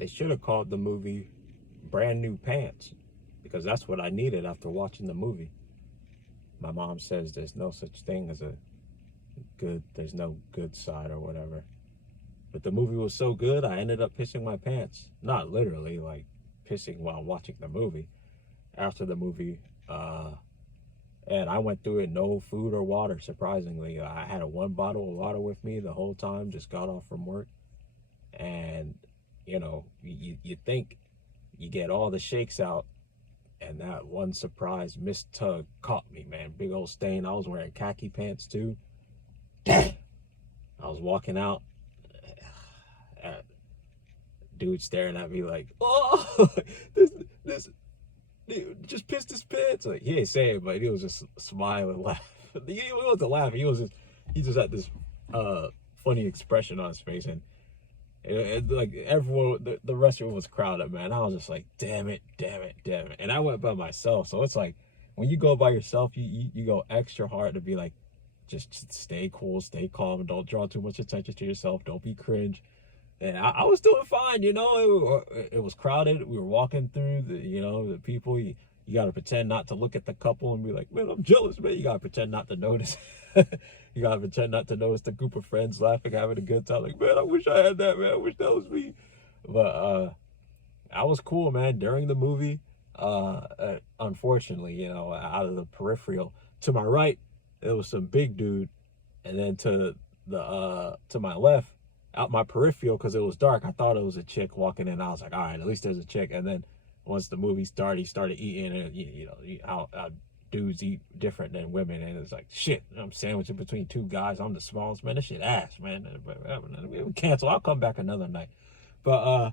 They should have called the movie Brand New Pants because that's what I needed after watching the movie. My mom says there's no such thing as there's no good side or whatever. But the movie was so good, I ended up pissing my pants. Not literally, like pissing while watching the movie. After the movie, and I went through it no food or water. Surprisingly, I had a one bottle of water with me the whole time. Just got off from work, and you think you get all the shakes out, and that one surprise missed tug caught me, man. Big old stain. I was wearing khaki pants too. I was walking out, dude staring at me like, "Oh, this dude just pissed his pants." Like he ain't saying, but he was just smiling, laughing. He wasn't laughing. He just had this funny expression on his face, and like everyone, the restaurant was crowded, man. I was just like, damn it, damn it, damn it. And I went by myself, so it's like when you go by yourself, you go extra hard to be like, just stay cool, stay calm, don't draw too much attention to yourself, don't be cringe. And I was doing fine, it was crowded. We were walking through the people. You got to pretend not to look at the couple and be like, man, I'm jealous, man. You got to pretend not to notice. You got to pretend not to notice the group of friends laughing, having a good time. Like, man, I wish I had that, man. I wish that was me. But I was cool, man. During the movie, unfortunately, out of the peripheral, to my right, there was some big dude. And then to my left, out my peripheral, because it was dark, I thought it was a chick walking in. I was like, all right, at least there's a chick. And then once the movie started, he started eating, and how dudes eat different than women, and it's like, shit, I'm sandwiching between two guys. I'm the smallest, man. This shit ass, man. We cancel. I'll come back another night. But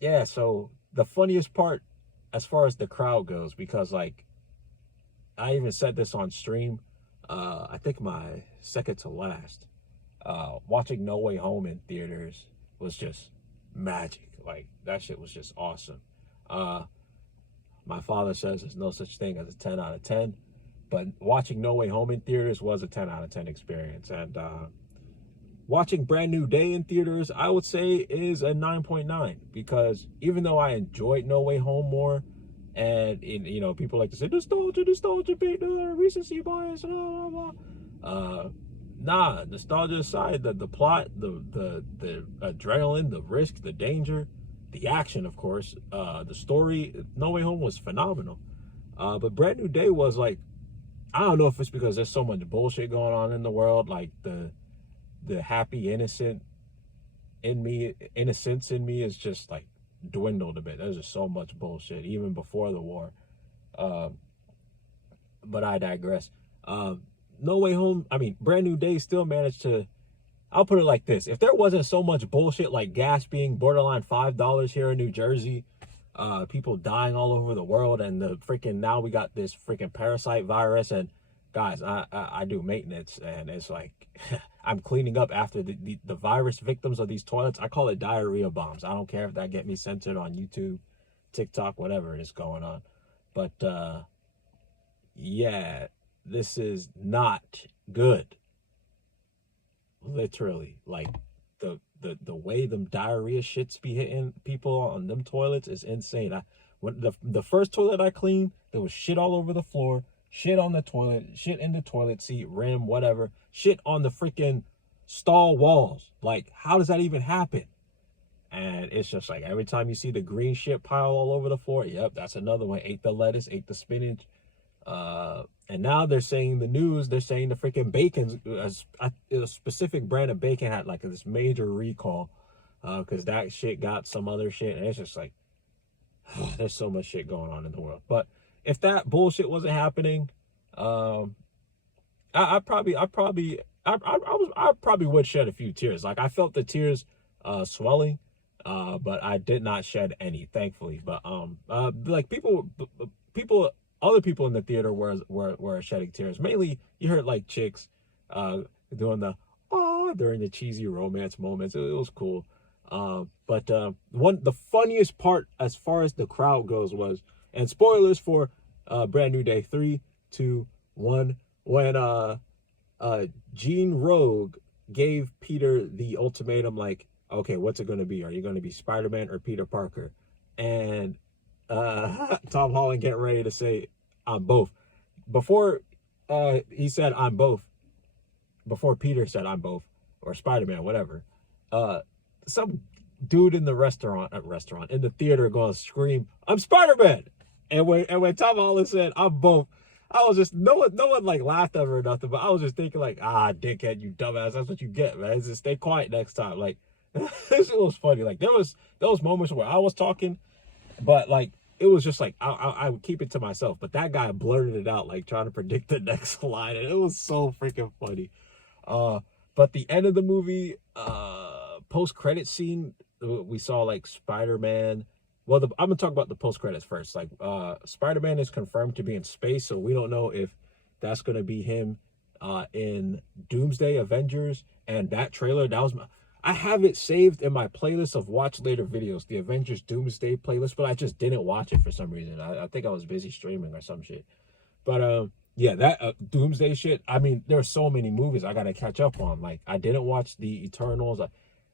yeah. So the funniest part, as far as the crowd goes, because like I even said this on stream. I think my second to last. Watching No Way Home in theaters was just magic. Like that shit was just awesome. My father says there's no such thing as a 10 out of 10, but watching No Way Home in theaters was a 10 out of 10 experience. And watching Brand New Day in theaters, I would say is a 9.9, because even though I enjoyed No Way Home more, and people like to say nostalgia, recency bias, blah blah blah. Nah, nostalgia aside, the plot, the adrenaline, the risk, the danger, the action, of course, the story, No Way Home was phenomenal. But Brand New Day was like, I don't know if it's because there's so much bullshit going on in the world, like the happy innocence in me is just like dwindled a bit. There's just so much bullshit even before the war. But I digress. No Way Home, Brand New Day still managed to, I'll put it like this. If there wasn't so much bullshit like gas being borderline $5 here in New Jersey, people dying all over the world, and now we got this freaking parasite virus, and guys, I do maintenance, and it's like, I'm cleaning up after the virus victims of these toilets. I call it diarrhea bombs. I don't care if that get me censored on YouTube, TikTok, whatever is going on. But, yeah, this is not good. Literally, like the way them diarrhea shits be hitting people on them toilets is insane. When the first toilet I cleaned, there was shit all over the floor, shit on the toilet, shit in the toilet seat, rim, whatever, shit on the freaking stall walls. Like, how does that even happen? And it's just like every time you see the green shit pile all over the floor, yep, that's another one. Ate the lettuce, ate the spinach. And now they're saying the freaking bacon, a specific brand of bacon had like this major recall, because that shit got some other shit, and it's just like, there's so much shit going on in the world. But if that bullshit wasn't happening, I probably would shed a few tears. Like I felt the tears swelling, but I did not shed any, thankfully. But like other people in the theater were shedding tears. Mainly, you heard like chicks doing the during the cheesy romance moments. It was cool. But the funniest part as far as the crowd goes was, and spoilers for Brand New Day 3, 2, 1, when Jean Rogue gave Peter the ultimatum, like, okay, what's it going to be? Are you going to be Spider-Man or Peter Parker? And Tom Holland getting ready to say, I'm both. Before he said, I'm both, before Peter said, I'm both, or Spider-Man, whatever, some dude in the restaurant, in the theater going to scream, I'm Spider-Man. And when Tom Holland said, I'm both, I was just, no one like laughed at him or nothing, but I was just thinking like, dickhead, you dumbass, that's what you get, man. Just stay quiet next time. Like, it was funny. Like, there was moments where I was talking, but like, it was just like, I would keep it to myself. But that guy blurted it out, like trying to predict the next line. And it was so freaking funny. But the end of the movie, post-credit scene, we saw like Spider-Man. Well, I'm gonna talk about the post-credits first. Like, Spider-Man is confirmed to be in space, so we don't know if that's gonna be him in Doomsday Avengers. And that trailer, I have it saved in my playlist of watch later videos, the Avengers Doomsday playlist, but I just didn't watch it for some reason. I think I was busy streaming or some shit. But yeah, that Doomsday shit. I mean, there's so many movies I gotta catch up on. Like, I didn't watch the Eternals.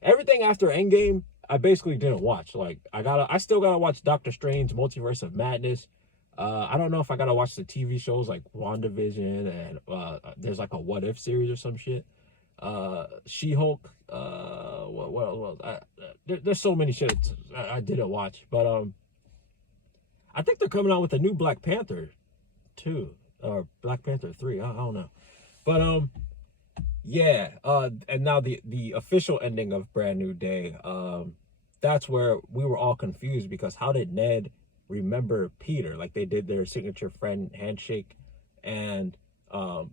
Everything after Endgame, I basically didn't watch. Like, I still gotta watch Doctor Strange, Multiverse of Madness. I don't know if I gotta watch the TV shows like WandaVision, and there's like a What If series or some shit. She-Hulk. There's so many shit I didn't watch, but I think they're coming out with a new Black Panther 2 or Black Panther 3. I don't know, but yeah. And now the official ending of Brand New Day. That's where we were all confused, because how did Ned remember Peter? Like, they did their signature friend handshake, and one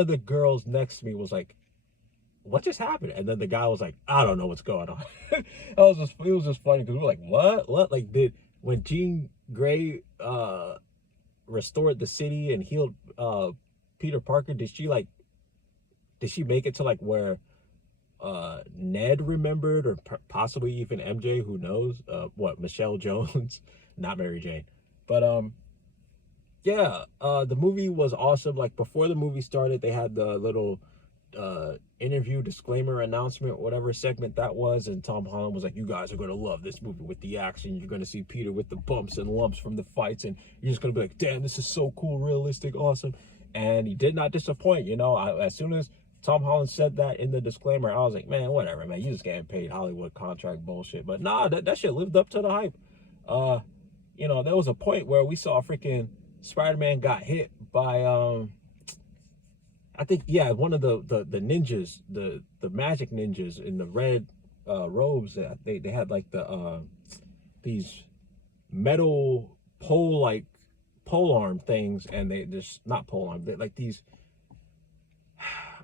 of the girls next to me was like, what just happened? And then the guy was like, I don't know what's going on. It was just funny, because we were like, what? Like, when Jean Grey restored the city and healed Peter Parker, did she make it to like where Ned remembered, or possibly even MJ? Who knows? Michelle Jones, not Mary Jane. But yeah, the movie was awesome. Like, before the movie started, they had the little interview disclaimer announcement, whatever segment that was, and Tom Holland was like, you guys are going to love this movie with the action. You're going to see Peter with the bumps and lumps from the fights, and you're just going to be like, damn, this is so cool, realistic, awesome. And he did not disappoint. You know, as soon as Tom Holland said that in the disclaimer, I was like, man, whatever, man, you just getting paid Hollywood contract bullshit. But nah, that shit lived up to the hype. You know, there was a point where we saw freaking Spider-Man got hit by I think, yeah, one of the ninjas, the magic ninjas in the red robes. They had like these metal pole arm things, and they just, not pole arm, like these,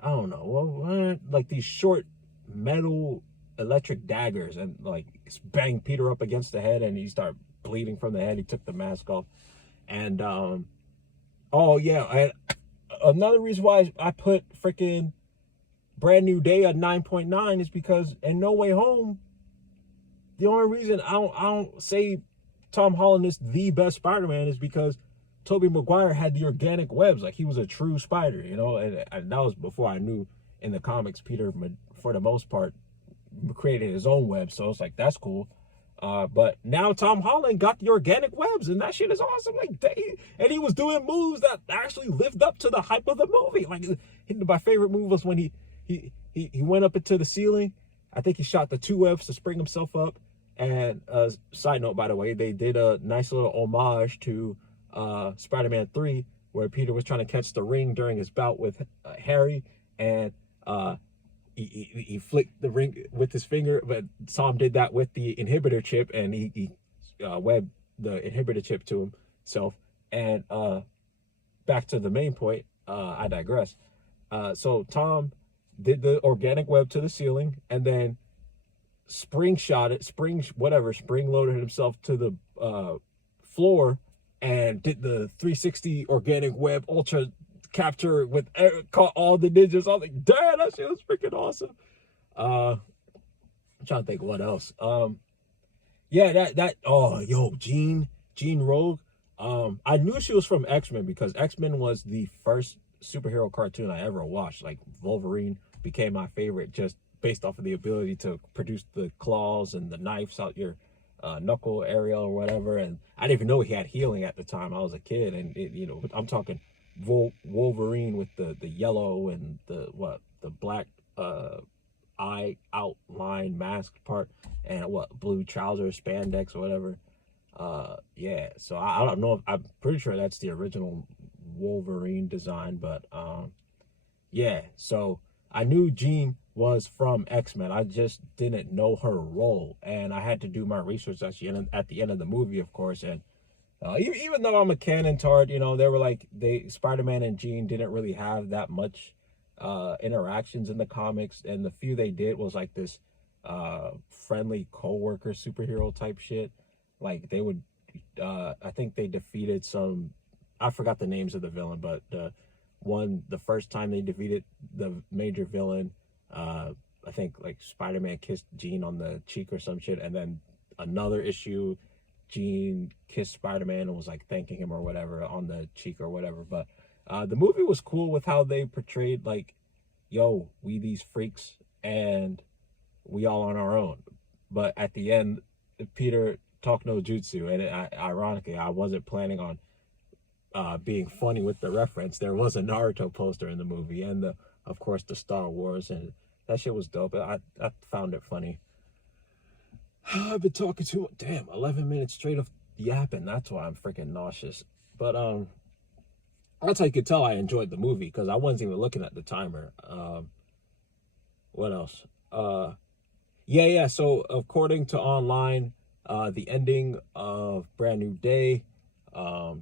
I don't know, like these short metal electric daggers, and like banged Peter up against the head, and he started bleeding from the head. He took the mask off, and oh yeah, and another reason why I put freaking Brand New Day at 9.9 is because in No Way Home, the only reason I don't say Tom Holland is the best Spider-Man is because Tobey Maguire had the organic webs. Like, he was a true spider, you know, and that was before I knew in the comics Peter, for the most part, created his own web. So it's like, that's cool. But now Tom Holland got the organic webs, and that shit is awesome. Like, and he was doing moves that actually lived up to the hype of the movie. Like, my favorite move was when he went up into the ceiling. I think he shot the 2 webs to spring himself up. And side note, by the way, they did a nice little homage to Spider-Man 3, where Peter was trying to catch the ring during his bout with Harry, and he flicked the ring with his finger, but Tom did that with the inhibitor chip, and he webbed the inhibitor chip to himself. And back to the main point, I digress. So Tom did the organic web to the ceiling, and then spring loaded himself to the floor, and did the 360 organic web ultra capture with caught all the ninjas. I was like, damn, that shit was freaking awesome. I'm trying to think what else. Yeah, Jean Rogue. I knew she was from X-Men, because X-Men was the first superhero cartoon I ever watched. Like Wolverine became my favorite just based off of the ability to produce the claws and the knives out your knuckle area or whatever. And I didn't even know he had healing at the time. I was a kid, and I'm talking Wolverine with the yellow and the black eye outline mask part, and blue trousers, spandex or whatever. Yeah, so I don't know if, I'm pretty sure that's the original Wolverine design, but yeah, so I knew Jean was from X-Men. I just didn't know her role, and I had to do my research at the end of the movie, of course. And even though I'm a canon tard, they were like, Spider-Man and Jean didn't really have that much interactions in the comics, and the few they did was like this friendly co-worker superhero type shit. Like they would I think they defeated some, I forgot the names of the villain, but the first time they defeated the major villain, I think like Spider-Man kissed Jean on the cheek or some shit, and then another issue Jean kissed Spider-Man and was like thanking him or whatever on the cheek or whatever. But the movie was cool with how they portrayed like, yo, we these freaks and we all on our own. But at the end, Peter talked no jutsu, and ironically, I wasn't planning on being funny with the reference. There was a Naruto poster in the movie, and of course the Star Wars, and that shit was dope. I found it funny. I've been talking to 11 minutes straight of yapping. That's why I'm freaking nauseous. But that's how you could tell I enjoyed the movie, because I wasn't even looking at the timer. What else? Yeah. So according to online, the ending of Brand New Day, I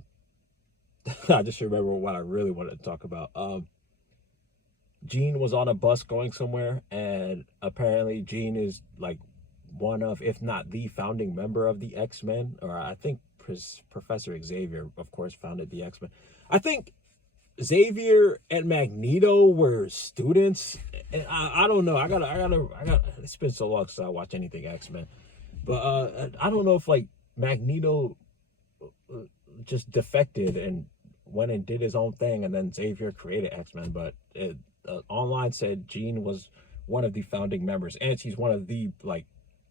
just remember what I really wanted to talk about. Jean was on a bus going somewhere, and apparently Jean is like one of, if not the founding member of the X-Men, or I think Professor Xavier, of course, founded the X-Men. I think Xavier and Magneto were students. And I don't know. I gotta. It's been so long since I watched anything X-Men, but I don't know if like Magneto just defected and went and did his own thing, and then Xavier created X-Men. But online said Jean was one of the founding members, and she's one of the like.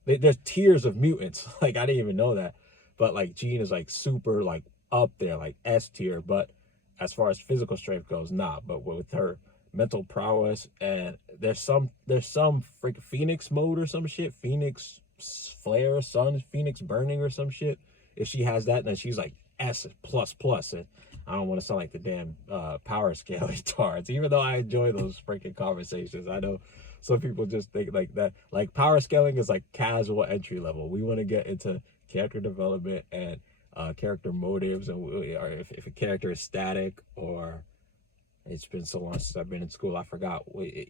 There's tiers of mutants. Like I didn't even know that, but like Jean is like super like up there, like S tier. But as far as physical strength goes, not. But with her mental prowess, and there's some freak Phoenix mode or some shit, Phoenix flare, sun, Phoenix burning or some shit. If she has that, then she's like S plus plus. And I don't want to sound like the damn power scale retards, even though I enjoy those freaking conversations. I know some people just think like that, like power scaling is like casual entry level. We want to get into character development and character motives, and or if a character is static, or it's been so long since I've been in school, I forgot.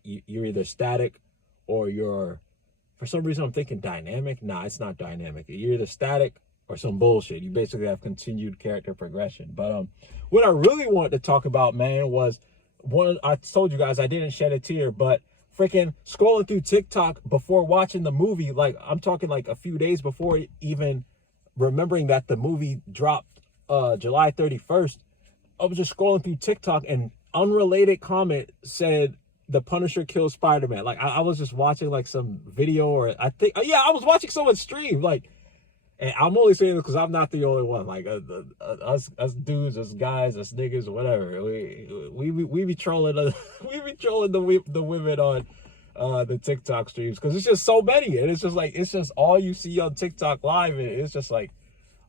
You're either static or you're, for some reason I'm thinking dynamic. Nah, it's not dynamic. You're either static or some bullshit. You basically have continued character progression. But what I really wanted to talk about, man, was I told you guys I didn't shed a tear, but freaking scrolling through TikTok before watching the movie, like I'm talking like a few days before even remembering that the movie dropped July 31st, I was just scrolling through TikTok, and unrelated comment said the Punisher kills Spider-Man. Like I was just watching like some video, or I think, I was watching someone stream, like, and I'm only saying this because I'm not the only one. Like us dudes, us guys, us niggas, whatever. We be trolling we be trolling the women on the TikTok streams, because it's just so many, and it's just all you see on TikTok live, and it's just like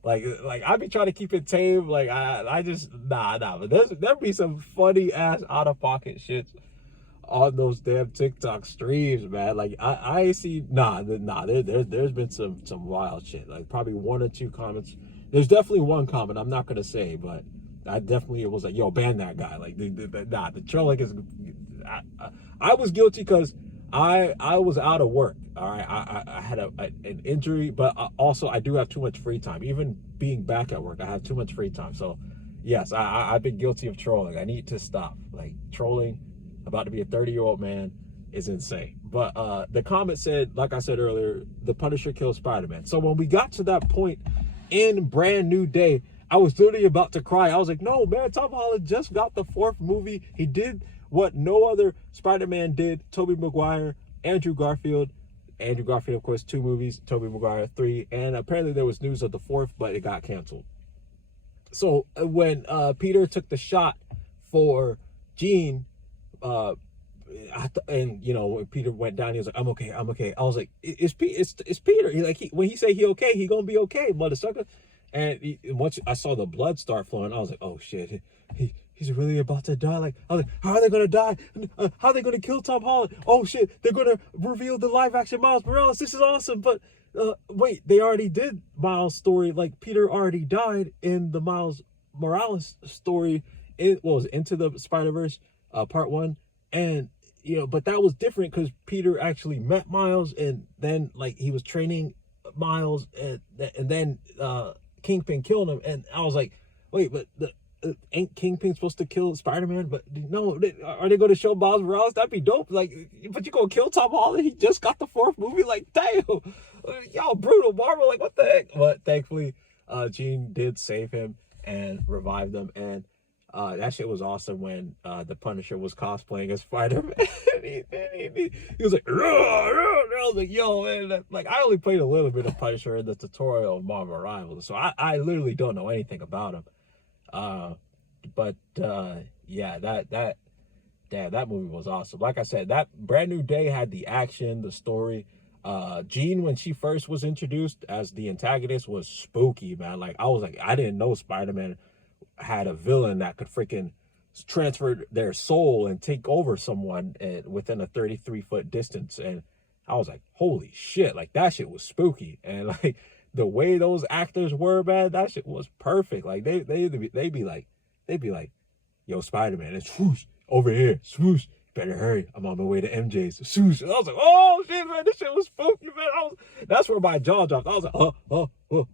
I be trying to keep it tame. Like I just nah. But there'll be some funny ass out of pocket shit on those damn TikTok streams, man. Like I see there's been some wild shit. Like probably one or two comments. There's definitely one comment I'm not gonna say, but I definitely was like, yo, ban that guy. Like the trolling is. I was guilty because I was out of work. All right, I had an injury, but also I do have too much free time. Even being back at work, I have too much free time. So yes, I've been guilty of trolling. I need to stop. Like trolling about to be a 30-year-old man is insane. But the comment said, like I said earlier, the Punisher kills Spider-Man. So when we got to that point in Brand New Day, I was literally about to cry. I was like, no, man, Tom Holland just got the 4th movie. He did what no other Spider-Man did. Tobey Maguire, Andrew Garfield, of course, 2 movies, Tobey Maguire 3, and apparently there was news of the 4th, but it got canceled. So when Peter took the shot for Jean, and you know, when Peter went down, he was like, I'm okay. I was like, it's Peter. When he say he okay, he gonna be okay, motherfucker. And once I saw the blood start flowing, I was like, oh shit, he's really about to die. Like, I was like, how are they gonna die? How are they gonna kill Tom Holland? Oh shit, they're gonna reveal the live action Miles Morales. This is awesome. But wait, they already did Miles' story. Like, Peter already died in the Miles Morales story. It was Into the Spider-Verse part 1, and you know, but that was different because Peter actually met Miles, and then like he was training Miles, and then Kingpin killed him, and I was like, wait, but ain't Kingpin supposed to kill Spider-Man? But no, are they going to show Miles Morales? That'd be dope. Like, but you gonna kill Tom Holland? He just got the 4th movie. Like, damn, y'all brutal, Marvel. Like, what the heck? But thankfully, Jean did save him and revive them, and that shit was awesome when the Punisher was cosplaying as Spider-Man. he was like, I was like, yo, man, like, I only played a little bit of Punisher in the tutorial of Marvel Rivals, so I literally don't know anything about him. But yeah, that movie was awesome. Like I said, that Brand New Day had the action, the story. Jean, when she first was introduced as the antagonist, was spooky, man. Like, I was like, I didn't know Spider-Man had a villain that could freaking transfer their soul and take over someone within a 33-foot distance. And I was like, holy shit, like, that shit was spooky. And like, the way those actors were, man, that shit was perfect. Like, they'd be like, yo, Spider-Man, it's swoosh over here, swoosh, better hurry, I'm on my way to MJ's, swoosh. And I was like, oh shit, man, this shit was spooky, man. That's where my jaw dropped. I was like, oh.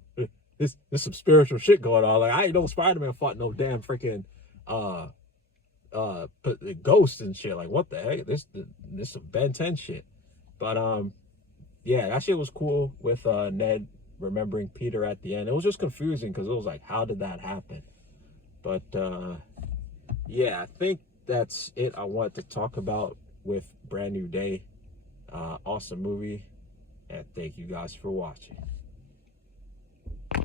There's some spiritual shit going on. Like, I ain't know Spider-Man fought no damn freaking ghosts and shit. Like, what the heck? This some Ben 10 shit. But yeah, that shit was cool with Ned remembering Peter at the end. It was just confusing because it was like, how did that happen? But yeah, I think that's it I wanted to talk about with Brand New Day. Awesome movie, and thank you guys for watching.